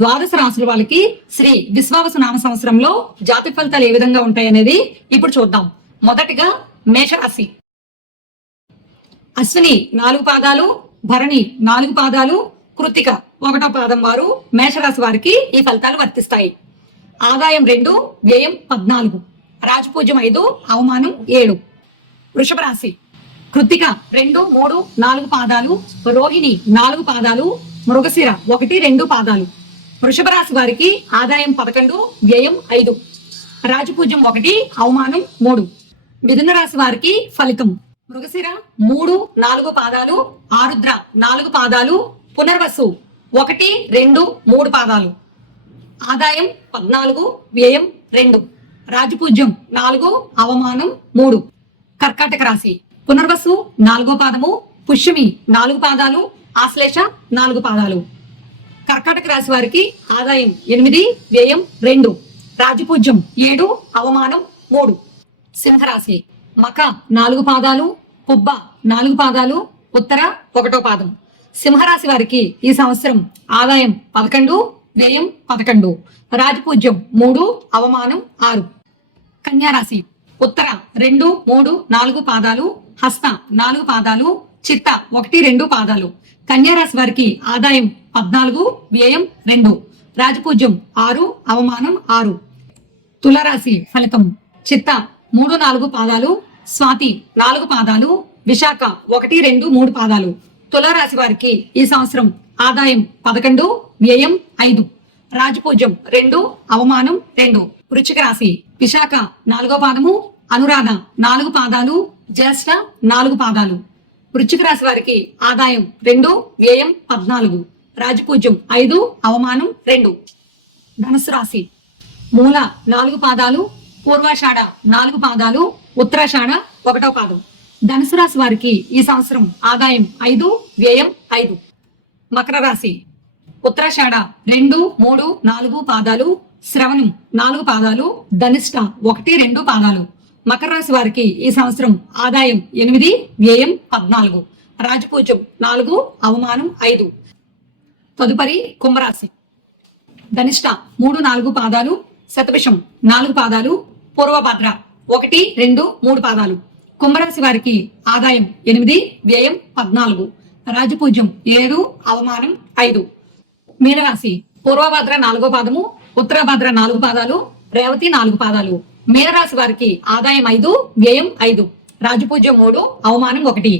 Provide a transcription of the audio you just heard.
ద్వాదశ రాశుల వాళ్ళకి శ్రీ విశ్వావసు నామ సంవత్సరంలో జాతి ఫలితాలు ఏ విధంగా ఉంటాయి అనేది ఇప్పుడు చూద్దాం. మొదటిగా మేషరాశి. అశ్విని 4 పాదాలు, భరణి 4 పాదాలు, కృత్తిక 1వ పాదం వారు మేషరాశి వారికి ఈ ఫలితాలు వర్తిస్తాయి. ఆదాయం 2, వ్యయం 14, రాజపూజ్యం 5, అవమానం 7. వృషభ రాశి. కృత్తిక 2, 3, 4 పాదాలు, రోహిణి 4 పాదాలు, మృగశిర 1, 2 పాదాలు. వృషభ రాశి వారికి ఆదాయం 11, వ్యయం 5, రాజపూజ్యం 1, అవమానం 3. మిథున రాశి వారికి ఫలితం. మృగశిర 3, 4 పాదాలు, ఆరుద్ర 4 పాదాలు, పునర్వసు 1, 2, 3 పాదాలు. ఆదాయం 14, వ్యయం 2, రాజపూజ్యం 4, అవమానం 3. కర్కాటక రాశి. పునర్వసు 4వ పాదము, పుష్యమి 4 పాదాలు, ఆశ్లేష 4 పాదాలు. కర్కాటక రాశి వారికి ఆదాయం 8, వ్యయం 2, రాజపూజ్యం 7, అవమానం 3. సింహరాశి. మక 4 పాదాలు, పుబ్బ 4 పాదాలు, ఉత్తర 1వ పాదం. సింహరాశి వారికి ఈ సంవత్సరం ఆదాయం 11, వ్యయం 11, రాజపూజ్యం 3, అవమానం 6. కన్యారాశి. ఉత్తర 2, 3, 4 పాదాలు, హస్త 4 పాదాలు, చిత్త 1, 2 పాదాలు. కన్యారాశి వారికి ఆదాయం 14, వ్యయం 2, రాజపూజ్యం 6, అవమానం 6. తులారాశి ఫలితం. చిత్త 3, 4 పాదాలు, స్వాతి 4 పాదాలు, విశాఖ 1, 2, 3 పాదాలు. తులారాశి వారికి ఈ సంవత్సరం ఆదాయం 11, వ్యయం 5, రాజపూజ్యం 2, అవమానం 2. వృశ్చిక రాశి. విశాఖ 4వ పాదము, అనురాధ 4 పాదాలు, జ్యేష్ఠ 4 పాదాలు. వృశ్చిక రాశి వారికి ఆదాయం 2, వ్యయం 14, రాజపూజ్యం 5, అవమానం 2. ధనుసు రాశి. మూల 4 పాదాలు, పూర్వాషాఢ 4 పాదాలు, ఉత్తరాషాఢ 1వ పాదం. ధనుసు రాశి వారికి ఈ సంవత్సరం ఆదాయం 5, వ్యయం 5. మకర రాశి. ఉత్తరాషాఢ 2, 3, 4 పాదాలు, శ్రవణం 4 పాదాలు, ధనిష్ట 1, 2 పాదాలు. మకర రాశి వారికి ఈ సంవత్సరం ఆదాయం 8, వ్యయం 14, రాజపూజ్యం 4, అవమానం 5. తదుపరి కుంభరాశి. ధనిష్ట 3, 4 పాదాలు, శతభిషం 4 పాదాలు, పూర్వభద్ర 1, 2, 3 పాదాలు. కుంభరాశి వారికి ఆదాయం 8, వ్యయం 14, రాజపూజ్యం 7, అవమానం 5. మీనరాశి. పూర్వభద్ర 4వ పాదము, ఉత్తరభద్ర 4 పాదాలు, రేవతి 4 పాదాలు. మీనరాశి వారికి ఆదాయం 5, వ్యయం 5, రాజపూజ్యం 3, అవమానం 1.